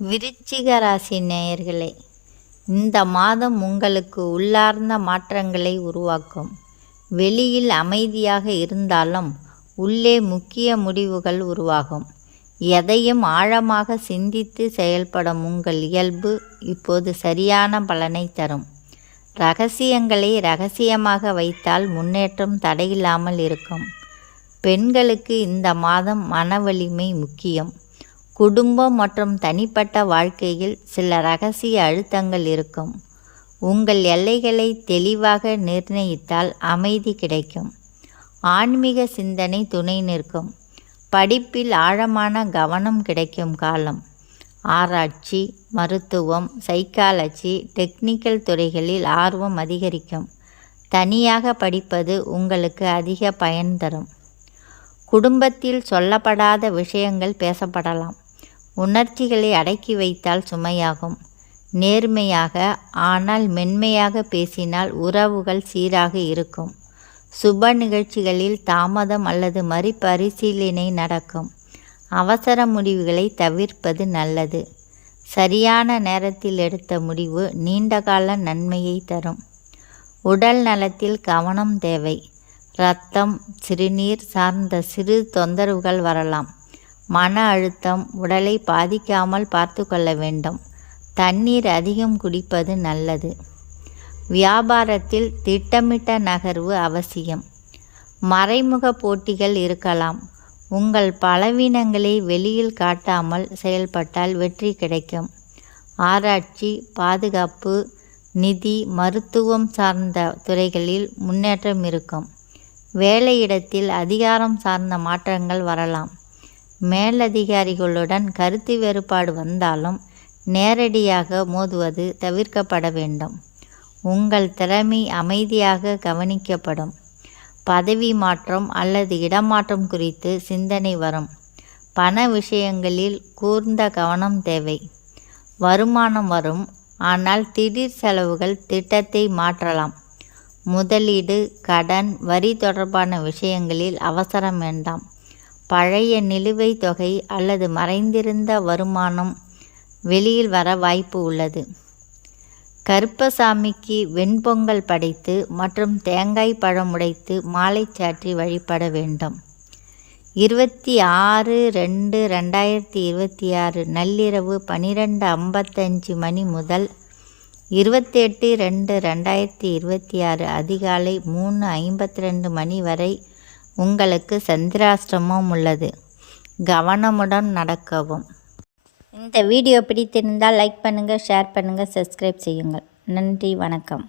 விருச்சிக ராசி நேயர்களே இந்த மாதம் உங்களுக்கு உள்ளார்ந்த மாற்றங்களை உருவாக்கும். வெளியில் அமைதியாக இருந்தாலும் உள்ளே முக்கிய முடிவுகள் உருவாகும். எதையும் ஆழமாக சிந்தித்து செயல்படும் உங்கள் இயல்பு இப்போது சரியான பலனை தரும். ரகசியங்களை ரகசியமாக வைத்தால் முன்னேற்றம் தடையில்லாமல் இருக்கும். பெண்களுக்கு இந்த மாதம் மன வலிமை முக்கியம். குடும்பம் மற்றும் தனிப்பட்ட வாழ்க்கையில் சில ரகசிய அழுத்தங்கள் இருக்கும். உங்கள் எல்லைகளை தெளிவாக நிர்ணயித்தால் அமைதி கிடைக்கும். ஆன்மீக சிந்தனை துணை நிற்கும். படிப்பில் ஆழமான கவனம் கிடைக்கும் காலம். ஆராய்ச்சி மருத்துவம் சைக்காலஜி டெக்னிக்கல் துறைகளில் ஆர்வம் அதிகரிக்கும். தனியாக படிப்பது உங்களுக்கு அதிக பயன் தரும். குடும்பத்தில் சொல்லப்படாத விஷயங்கள் பேசப்படலாம். உணர்ச்சிகளை அடக்கி வைத்தால் சுமையாகும். நேர்மையாக ஆனால் மென்மையாக பேசினால் உறவுகள் சீராக இருக்கும். சுப நிகழ்ச்சிகளில் தாமதம் அல்லது மறுபரிசீலனை நடக்கும். அவசர முடிவுகளை தவிர்ப்பது நல்லது. சரியான நேரத்தில் எடுத்த முடிவு நீண்டகால நன்மையை தரும். உடல் நலத்தில் கவனம் தேவை. இரத்தம் சிறுநீர் சார்ந்த சிறு தொந்தரவுகள் வரலாம். மன அழுத்தம் உடலை பாதிக்காமல் பார்த்து கொள்ள வேண்டும். தண்ணீர் அதிகம் குடிப்பது நல்லது. வியாபாரத்தில் திட்டமிட்ட நகர்வு அவசியம். மறைமுக போட்டிகள் இருக்கலாம். உங்கள் பலவீனங்களை வெளியில் காட்டாமல் செயல்பட்டால் வெற்றி கிடைக்கும். ஆராய்ச்சி பாதுகாப்பு நிதி மருத்துவம் சார்ந்த துறைகளில் முன்னேற்றம் இருக்கும். வேலையிடத்தில் அதிகாரம் சார்ந்த மாற்றங்கள் வரலாம். மேலதிகாரிகளுடன் கருத்து வேறுபாடு வந்தாலும் நேரடியாக மோதுவது தவிர்க்கப்பட வேண்டும். உங்கள் திறமை அமைதியாக கவனிக்கப்படும். பதவி மாற்றம் அல்லது இடமாற்றம் குறித்து சிந்தனை வரும். பண விஷயங்களில் கூர்ந்த கவனம் தேவை. வருமானம் வரும். ஆனால் திடீர் செலவுகள் திட்டத்தை மாற்றலாம். முதலீடு கடன் வரி தொடர்பான விஷயங்களில் அவசரம் வேண்டாம். பழைய நிலுவைத் தொகை அல்லது மறைந்திருந்த வருமானம் வெளியில் வர வாய்ப்பு உள்ளது. கருப்பசாமிக்கு வெண்பொங்கல் படைத்து மற்றும் தேங்காய் பழம் உடைத்து மாலை சாற்றி வழிபட வேண்டும். இருபத்தி ஆறு ரெண்டு ரெண்டாயிரத்தி இருபத்தி ஆறு நள்ளிரவு பன்னிரெண்டு ஐம்பத்தஞ்சு மணி முதல் இருபத்தெட்டு ரெண்டு ரெண்டாயிரத்தி இருபத்தி ஆறு அதிகாலை மூணு ஐம்பத்தி ரெண்டு மணி வரை உங்களுக்கு சந்திராஷ்டமும் உள்ளது. கவனமுடன் நடக்கவும். இந்த வீடியோ பிடித்திருந்தால் லைக் பண்ணுங்கள் ஷேர் பண்ணுங்கள் சப்ஸ்கிரைப் செய்யுங்கள். நன்றி வணக்கம்.